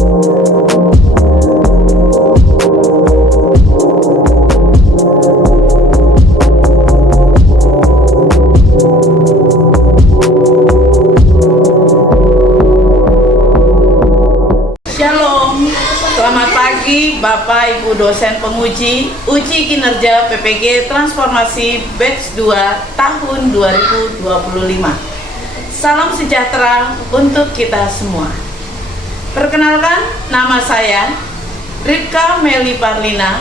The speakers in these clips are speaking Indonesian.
Selamat pagi Bapak Ibu dosen penguji uji kinerja PPG Transformasi Batch 2 tahun 2025. Salam sejahtera untuk kita semua. Perkenalkan, nama saya Ripka Meli Parlina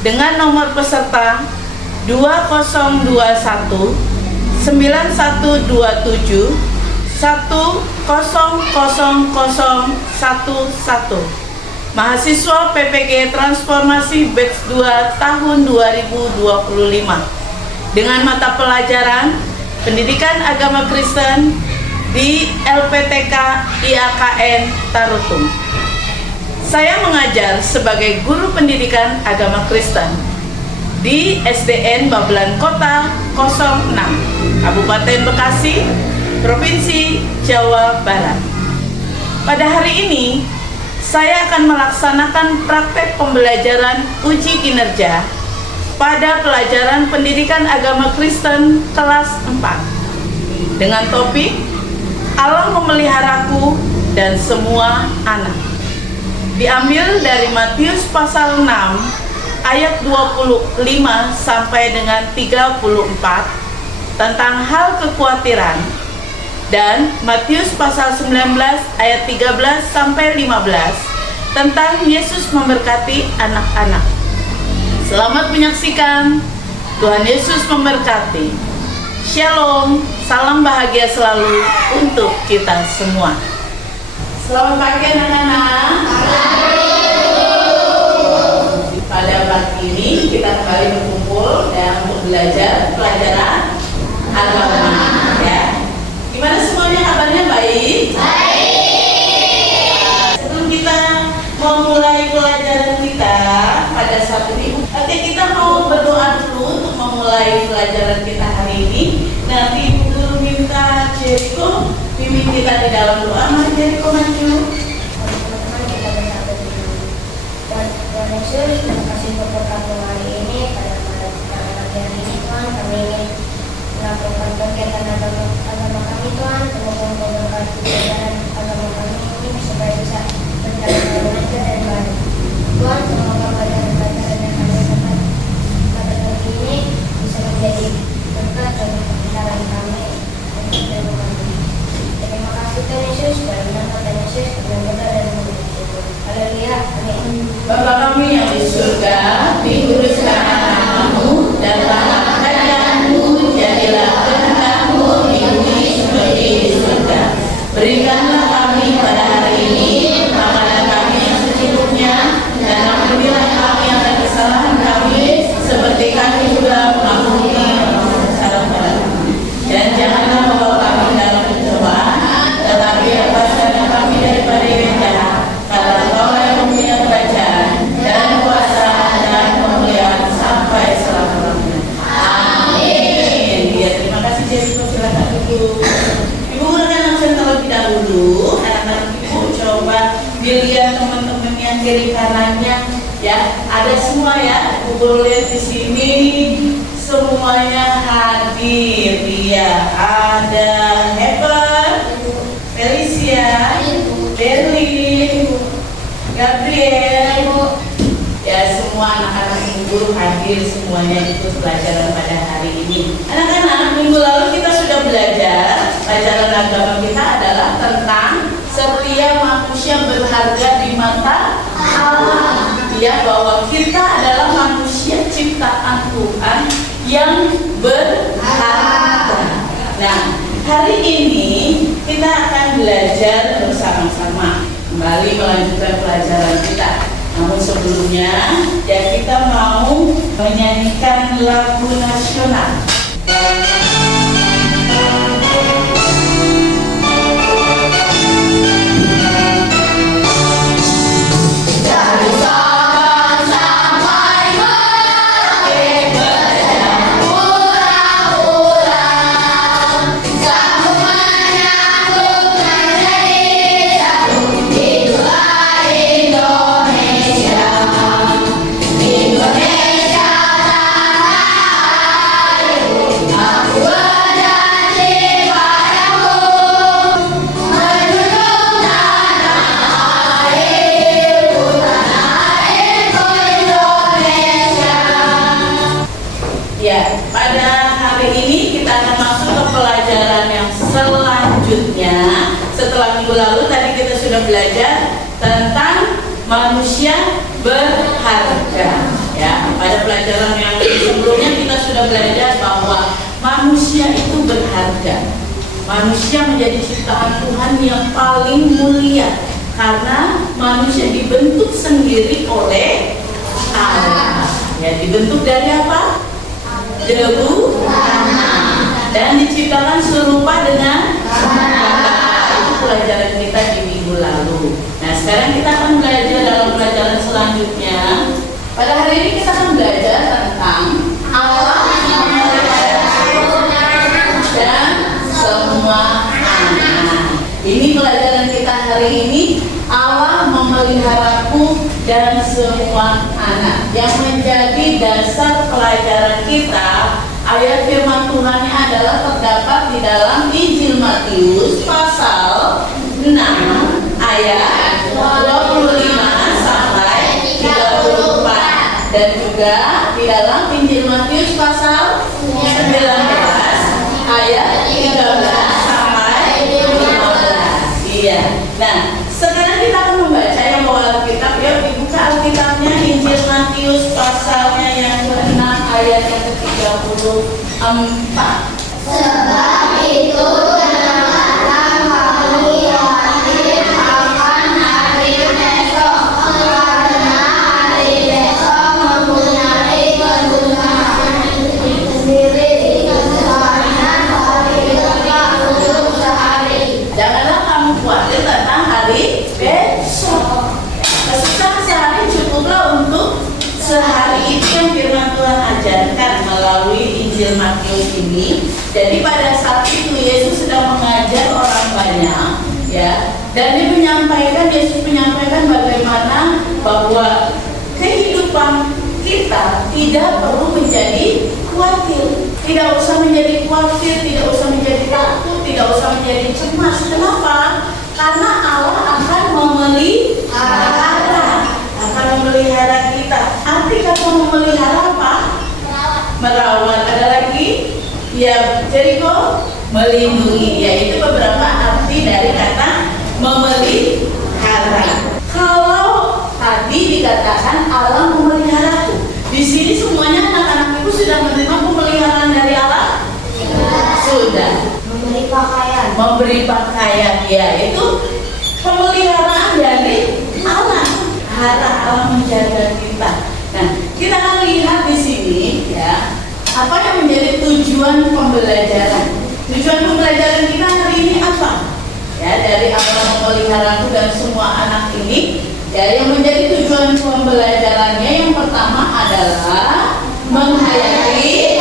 dengan nomor peserta 2021 9127 1000011, mahasiswa PPG Transformasi Batch 2 tahun 2025 dengan mata pelajaran Pendidikan Agama Kristen di LPTK IAKN Tarutung. Saya mengajar sebagai guru pendidikan agama Kristen di SDN Babelan Kota 06, Kabupaten Bekasi, Provinsi Jawa Barat. Pada hari ini saya akan melaksanakan praktek pembelajaran uji kinerja pada pelajaran Pendidikan Agama Kristen kelas 4 dengan topik Allah memeliharaku dan semua anak. Diambil dari Matius pasal 6 ayat 25 sampai dengan 34 tentang hal kekhawatiran, dan Matius pasal 19 ayat 13 sampai 15 tentang Yesus memberkati anak-anak. Selamat menyaksikan. Tuhan Yesus memberkati. Shalom, salam bahagia selalu untuk kita semua. Selamat pagi anak-anak. Pada pagi ini kita kembali berkumpul dan untuk belajar pelajaran agama. Gimana semuanya, kabarnya baik? Baik. Sebelum kita memulai pelajaran kita pada saat ini, oke, kita mau berdoa dulu untuk memulai pelajaran kita hari ini. Nanti Ibu Guru minta Jericho pimpin kita di dalam doa. Mari Jericho maju. Teman-teman, kita bersatu dulu. Tuhan Yesus, terima kasih untuk berkat hari ini. Pada pagi hari ini Tuhan, kami ingin melakukan kegiatan agama kami Tuhan. Semoga Engkau berkati pelajaran agama kami ini supaya bisa berjalan dengan lancar dan baik. Tuhan, semoga pelajaran yang kami dapat pada pagi ini bisa menjadi berkat bagi pelajaran kami untuk ilmu kami. Terima kasih Tuhan Yesus, dalam nama Tuhan Yesus kami berdoa dan mengucap haleluya, amin. Bapa kami yang di surga, dikuduskanlah namamu, datanglah kerajaanmu, jadilah kehendak-Mu di bumi seperti di surga. Berikanlah kami pada hari ini makanan kami yang secukupnya, dan ampunilah kami atas kesalahan kami, seperti kami juga mengampuni yang bersalah kepada kami. Dan janganlah membawa kami dalam pencobaan, tetapi lepaskan kami daripada yang jahat. Karena Engkau yang mempunyai kerajaan dan kuasa dan kemuliaan sampai selama-lamanya. Amin. Ya, terima kasih Jericho, silakan duduk. Ibu gunakan absen terlebih dahulu. Anak-anak Ibu coba dilihat teman-teman yang kiri kanannya, ya. Ada semua ya. Ibu guru lihat di sini semuanya hadir. Ya, ada Heber, Felicia, Berlin, Gabriel, ya, semua anak-anak Ibu guru hadir, semuanya ikut pelajaran pada hari ini. Anak-anak, minggu lalu kita sudah belajar pelajaran agama kita adalah tentang setiap manusia berharga di mata Allah. Ya, bahwa kita adalah manusia ciptaan Tuhan yang berharga. Nah, hari ini kita akan belajar bersama-sama kembali melanjutkan pelajaran kita. Namun sebelumnya, ya, kita mau menyanyikan lagu nasional. Sambung menyambung dari satu hidup lain. belajar tentang manusia berharga. Ya, pada pelajaran yang sebelumnya kita sudah belajar bahwa manusia itu berharga. Manusia menjadi ciptaan Tuhan yang paling mulia karena manusia dibentuk sendiri oleh Allah. Ya, dibentuk dari apa? Debu tanah dan diciptakan serupa dengan Allah. Itu pelajaran kita di minggu lalu. Nah, sekarang kita akan belajar dalam pelajaran selanjutnya. Pada hari ini kita akan belajar tentang Allah dan semua anak. Ini pelajaran kita hari ini. Allah memeliharaku dan semua anak. Yang menjadi dasar pelajaran kita, ayat firman Tuhannya adalah terdapat di dalam Injil Matius pasal 6 ayat 25 sampai 34 dan juga di dalam Injil Matius pasal 19 ayat 13 sampai 15. Iya. Nah, sekarang kita akan membaca yang bawa Alkitab. Yuk dibuka Alkitabnya, Injil Matius pasalnya yang ke-6 ayat yang ke-34. Sebab itu janganlah kamu khawatir akan hari besok, karena hari besok mempunyai kesusahan sendiri. Kesusahan hari lepas untuk sehari. Janganlah kamu khawatir tentang hari besok. Kesusahan sehari cukuplah untuk sehari. Itu yang firman Tuhan ajarkan melalui Injil Matius ini. Jadi pada saat itu Yesus sedang mengajar orang banyak, ya, dan Yesus menyampaikan bagaimana bahwa kehidupan kita tidak perlu menjadi khawatir. Tidak usah menjadi khawatir, tidak usah menjadi takut, tidak usah menjadi cemas. Kenapa? Karena Allah akan memelihara kita. Arti kata memelihara apa? Merawat. Ada lagi? Ya, Jericho, melindungi. Yaitu beberapa arti dari kata memelihara. Kalau tadi dikatakan Allah memeliharaku, di sini semuanya anak-anak ibu sudah menerima pemeliharaan dari Allah? Sudah. Memberi pakaian, ya, itu pemeliharaan dari Allah. Allah menjaga kita. Nah, kita akan lihat di sini, ya, apa yang menjadi tujuan pembelajaran. Tujuan pembelajaran kita hari ini apa? Ya, dari Allah memeliharaku dan semua anak ini, ya, yang menjadi tujuan pembelajarannya yang pertama adalah menghayati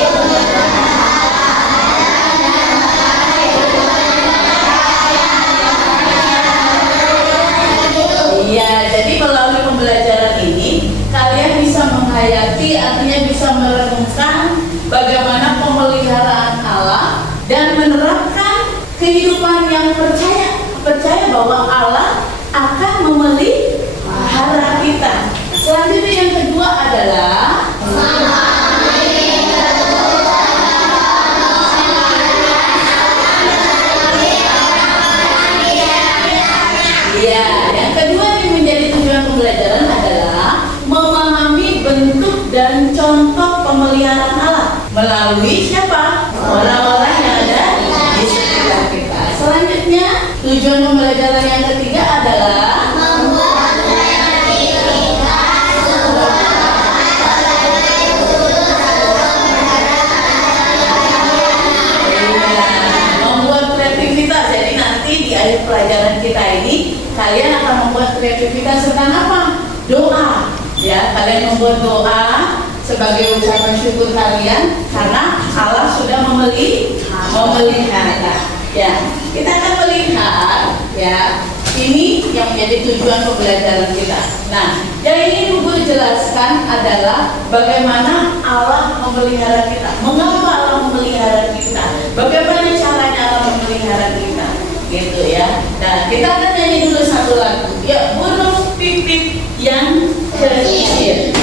ya, jadi melalui pembelajaran ini kalian bisa menghayati, artinya bisa merenungkan bagaimana pemeliharaan Allah dan menerapkan kehidupan yang percaya bahwa Allah akan memelihara kita. Selanjutnya yang kedua adalah ya, yang kedua yang menjadi tujuan pembelajaran adalah memahami bentuk dan contoh pemeliharaan Allah melalui siapa? Orang-orang yang ada di sekitar kita. Selanjutnya, tujuan pembelajaran yang ketiga adalah membuat kreativitas. Jadi nanti di akhir pelajaran kita ini kalian akan membuat kreativitas tentang apa? Doa. Ya, kalian membuat doa sebagai ucapan syukur kalian karena Allah sudah memelihara. Ya, kita akan melihat, ya, ini yang menjadi tujuan pembelajaran kita. Nah, yang ingin Ibu jelaskan adalah bagaimana Allah memelihara kita. Mengapa Allah memelihara kita? Bagaimana caranya Allah memelihara kita? Gitu ya. Nah, kita akan nyanyi dulu satu lagu. Ya, burung pipit yang kecil.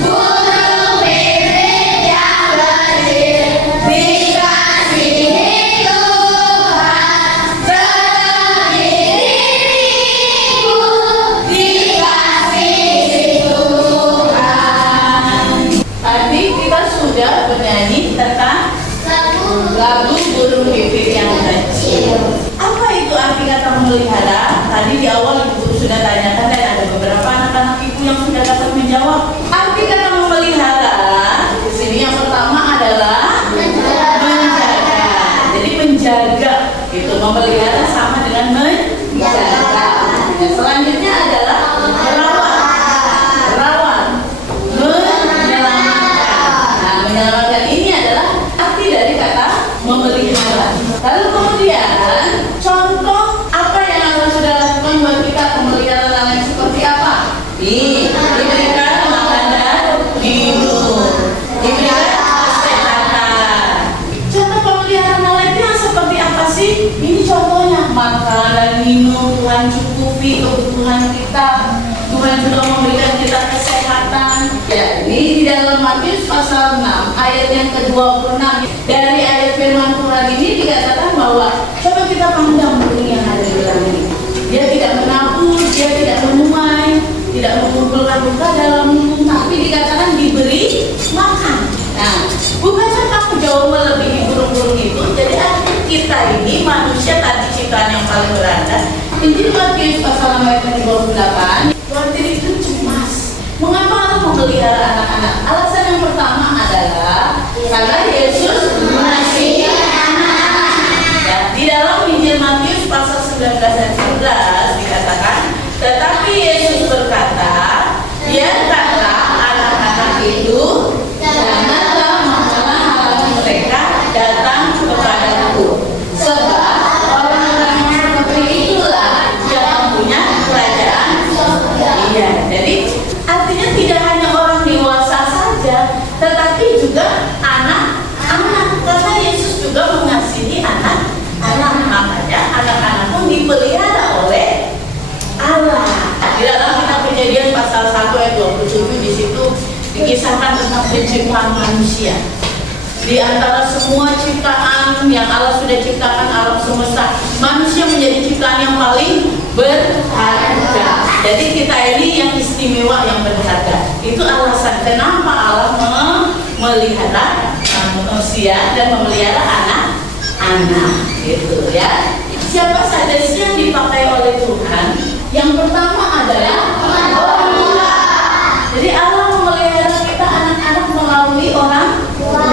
Burung pipit yang kecil dikasihi Tuhan, sedang diriku dan ada beberapa anak-anak ibu yang sudah dapat menjawab. Arti kata memelihara di sini yang pertama adalah menjaga. Jadi menjaga itu memelihara sama dengan menjaga. Yang selanjutnya adalah merawat, menyelamatkan. Nah, menyelamatkan ini adalah arti dari kata memelihara. Lalu kemudian contoh apa yang Allah sudah lakukan buat kita, pemeliharaan yang seperti apa? Diberikan makan dan minum, diberikan kesehatan. Contoh pemeliharaan lainnya seperti apa sih? Ini contohnya makan dan minum, Tuhan cukupi kebutuhan kita, Tuhan juga memberikan kita kesehatan. Ya, ini di dalam Matius pasal 6 ayat yang ke-26. Dari ayat firman Tuhan ini dikatakan bahwa coba kita pandang burung yang ada di langit. Dia tidak menabur, dia tidak menuai, tidak mengumpulkan luka dalam lumbung, tapi dikatakan diberi makan. Nah, bukankah kamu jauh melebihi burung-burung itu? Jadi arti kita ini manusia tadi ciptaan yang paling berada. Injil Matius pasal 6 ayat 28. Tuhan itu cemas. Mengapa Allah memelihara anak-anak? Alasan yang pertama adalah karena Yesus mengasihi anak-anak. Ya, di dalam Injil Matius pasal 19 ayat 11 dikatakan, tetapi Yesus berkata, biarkanlah anak-anak itu, janganlah menghalang mereka datang kepadaku, sebab orang-orang yang seperti itulah yang mempunyai kerajaan surga. Iya, jadi artinya tidak hanya orang dewasa saja, tetapi juga anak-anak, karena Yesus juga mengasihi anak-anak. Makanya anak-anak pun dipelihara oleh Allah. Di dalam kitab Kejadian pasal 1 ayat 27 di situ dikisahkan tentang penciptaan manusia. Di antara semua ciptaan yang Allah sudah ciptakan alam semesta, manusia menjadi ciptaan yang paling berharga. Jadi kita ini yang istimewa, yang berharga. Itu alasan kenapa Allah memelihara manusia dan memelihara anak-anak, gitu ya. Siapa saja sih yang dipakai oleh Tuhan? Yang pertama adalah orang tua. Jadi Allah memelihara kita anak-anak melalui orang tua.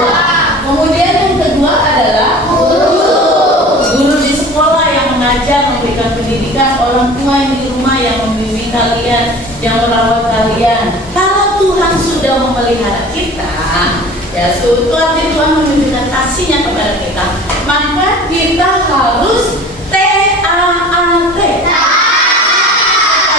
Kemudian yang kedua adalah guru di sekolah yang mengajar, memberikan pendidikan, orang tua yang di rumah yang membimbing kalian, yang merawat kalian. Kalau Tuhan sudah memelihara kita, ya suatu arti Tuhan menunjukkan kasihnya kepada kita, maka kita harus taat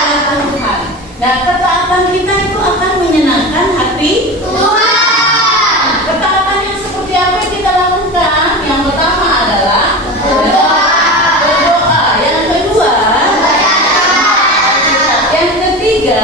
kepada Tuhan. Nah, ketaatan kita itu akan menyenangkan hati Tuhan. Ketaatan yang seperti apa yang kita lakukan? Yang pertama adalah berdoa. Yang kedua, yang ketiga,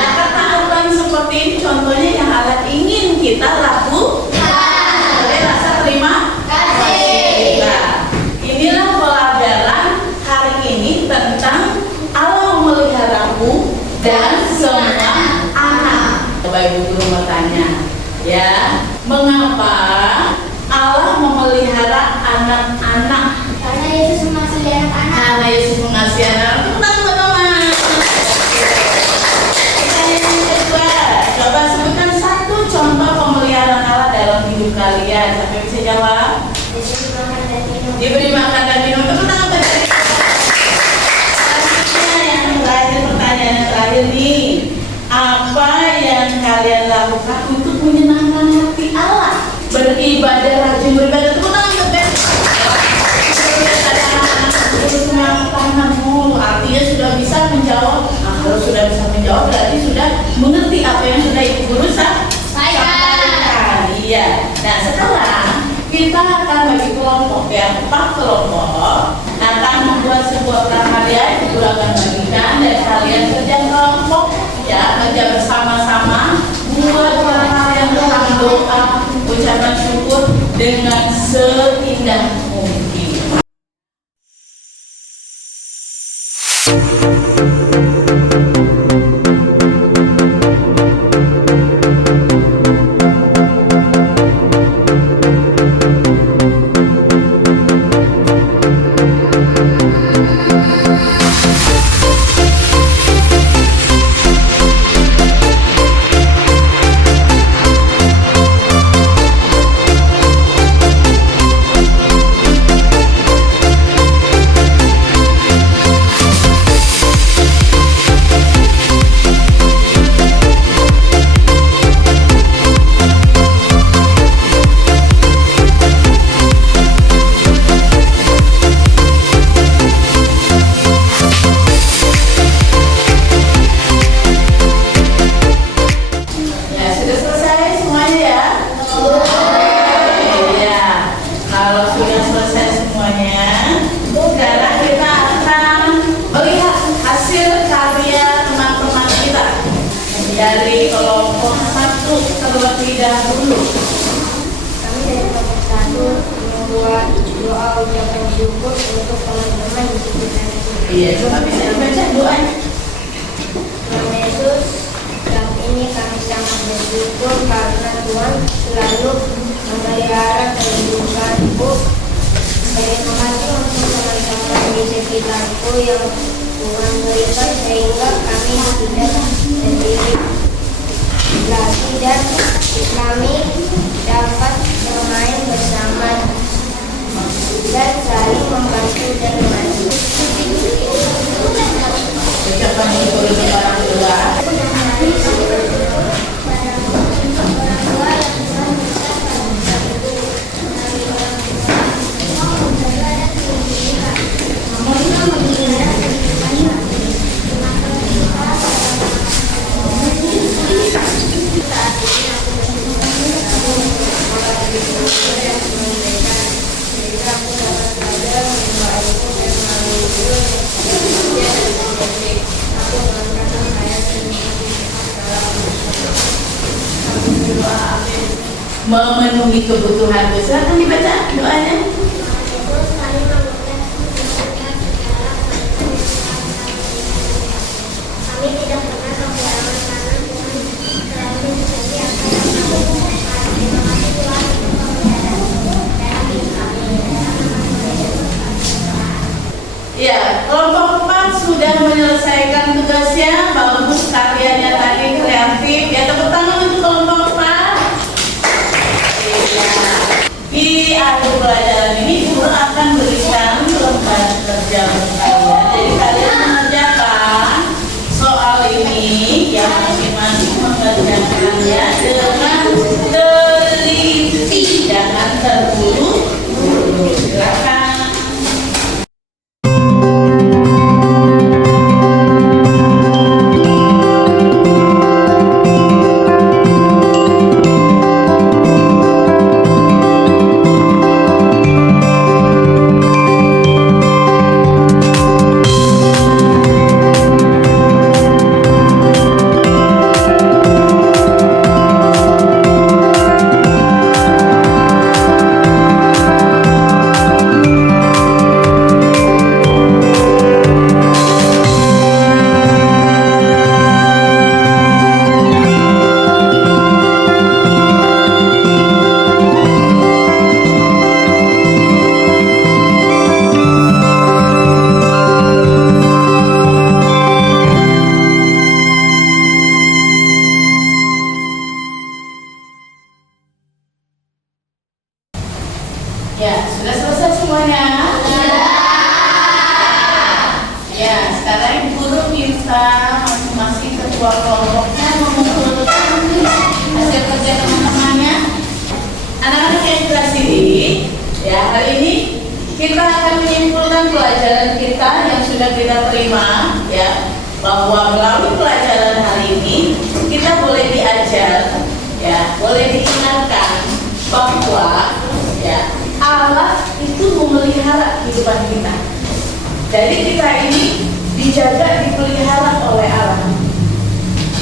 nah, ketaatan seperti ini contohnya yang Allah ingin kita lakukan sebagai rasa terima kasih. Nah, inilah pelajaran hari ini tentang Allah memeliharamu dan semua anak. Bapak Ibu guru mau tanya, ya, mengapa Allah memelihara anak-anak? Karena Yesus mengasihi anak-anak. Karena Yesus mengasihi anak-anak. Tepuk teman-teman. Pertanyaan yang kedua, coba sebutkan satu contoh pemeliharaan Allah dalam hidup kalian. Siapa yang bisa jawab? Yesus makan dan minum. Diberi makan dan minum. Tepuk tangan bagi selanjutnya yang terakhir, pertanyaan yang terakhir nih. Apa yang kalian lakukan untuk menyenangkan hati Allah? Beribadah, rajin beribadah. Tepuk tangan bagi artinya sudah bisa menjawab. Nah, kalau sudah bisa menjawab berarti sudah mengerti apa yang sudah Ibu Guru sampaikan. Iya. Nah, sekarang kita akan bagi kelompok ya, 4 kelompok akan membuat sebuah prakarya. Ibu Guru akan bagikan dan kalian kerja kelompok ya, kerja bersama-sama buat prakarya tentang doa, ucapan syukur dengan seindah mungkin. terlebih dahulu. Kami dari kelompok 1 membuat doa ucapan syukur untuk teman-teman di sekitar kita. Iya, coba bisa dibaca doanya. Tuhan Yesus, saat ini kami sangat bersyukur karena Tuhan selalu memelihara kehidupanku. Terima kasih untuk teman-teman di sekitarku yang Tuhan berikan sehingga kami tidak sendiri lagi dan kami dapat bermain bersama dan saling membantu dan maju. Ucapan syukur untuk orang tua. Memenuhi kebutuhan besar, kan dibaca doanya. Kami tidak pernah kekurangan karena Tuhan selalu mencukupi apa yang kami butuhkan. Terima kasih Tuhan untuk pemeliharaan dalam hidup kami. Ya, kelompok 4 sudah menyelesaikan tugasnya. Bagus karyanya tadi, kreatif. Ya, tepuk tangan untuk kelompok 4. Di akhir pelajaran ini guru akan berikan lembar kerja untuk kalian. Jadi kalian mengerjakan soal ini yang masing-masing mengerjakannya dengan teliti, jangan terburu-buru. Silakan. Ya, sudah selesai semuanya? Ya, sekarang guru minta masing-masing ketua kelompoknya mengumpulkan hasil kerja teman-temannya. Anak-anak yang kelas ini, ya hari ini kita akan menyimpulkan pelajaran kita yang sudah kita terima, ya, bahwa melalui pelajaran hari ini kita boleh diajar, ya, boleh diingatkan bahwa, ya, Allah itu memelihara kehidupan kita. Jadi kita ini dijaga, dipelihara oleh Allah.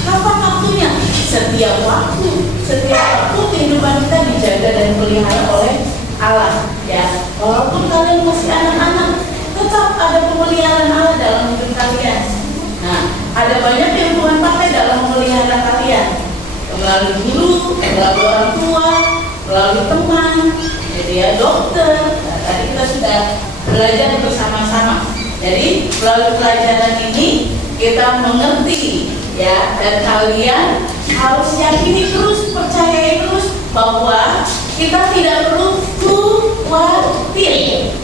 Kapan waktunya? Setiap waktu kehidupan kita dijaga dan dipelihara oleh Allah. Ya, walaupun kalian masih anak-anak, tetap ada pemeliharaan Allah dalam hidup kalian. Nah, ada banyak yang Tuhan pakai dalam memelihara kalian, melalui guru, melalui orang tua, melalui teman. Jadi ya dokter, nah, tadi kita sudah belajar bersama-sama. Jadi melalui pelajaran ini kita mengerti, ya, dan kalian harus yakini terus, percayai terus bahwa kita tidak perlu khawatir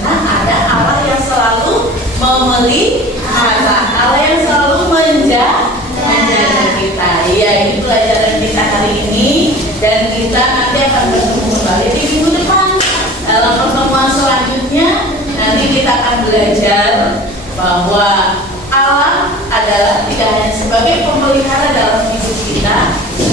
karena ada Allah yang selalu memelihara, Allah yang selalu menjaga kita. Ya, ini pelajaran kita hari ini dan kita nanti akan bertemu kembali di minggu depan dalam pertemuan selanjutnya. Nanti kita akan belajar bahwa Allah adalah tidak hanya sebagai pemelihara dalam hidup kita,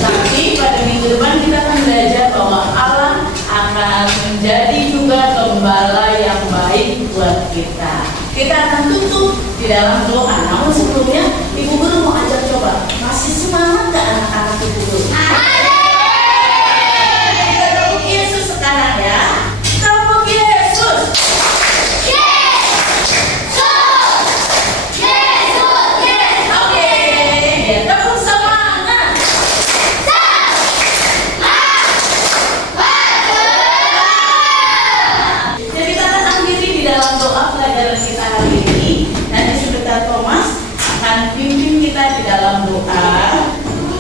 tapi pada minggu depan kita akan belajar bahwa Allah akan menjadi juga gembala yang baik buat kita. Kita akan tutup di dalam doa. Namun sebelumnya, Ibu Guru mau ajak coba, masih semangat gak anak-anak Ibu Guru? kita di dalam doa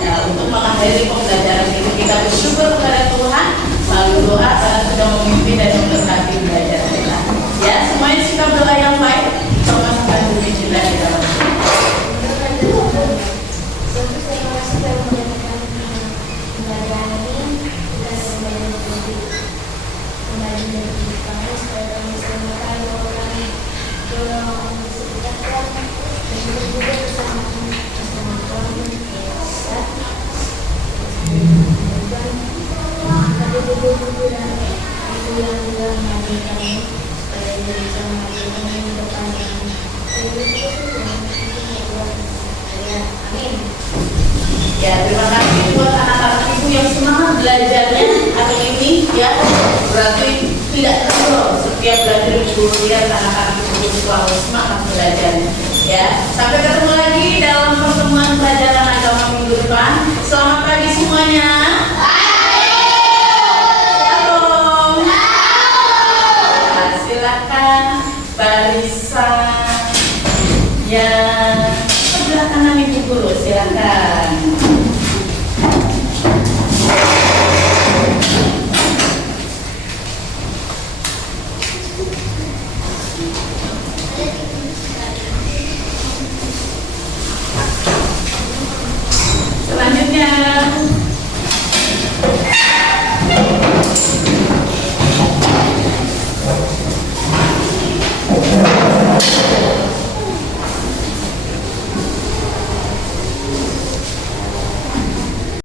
ya, untuk mengakhiri pembelajaran ini. Kita bersyukur kepada Tuhan melalui doa karena sudah memimpin dan memberkati belajar kita. Ya, semuanya sikap doa yang baik, sama-sama dulu kita di dalam doa. Ya, terima kasih buat anak-anak ibu yang semangat belajarnya hari ini ya. Berarti tidak kendor setiap belajar ibu lihat anak-anak ibu selalu semangat belajarnya. Ya, sampai ketemu lagi dalam pertemuan pelajaran agama minggu depan. Selamat pagi semuanya. Shalom. Nah, silakan barisan yang sebelah kanan ibu guru, silakan.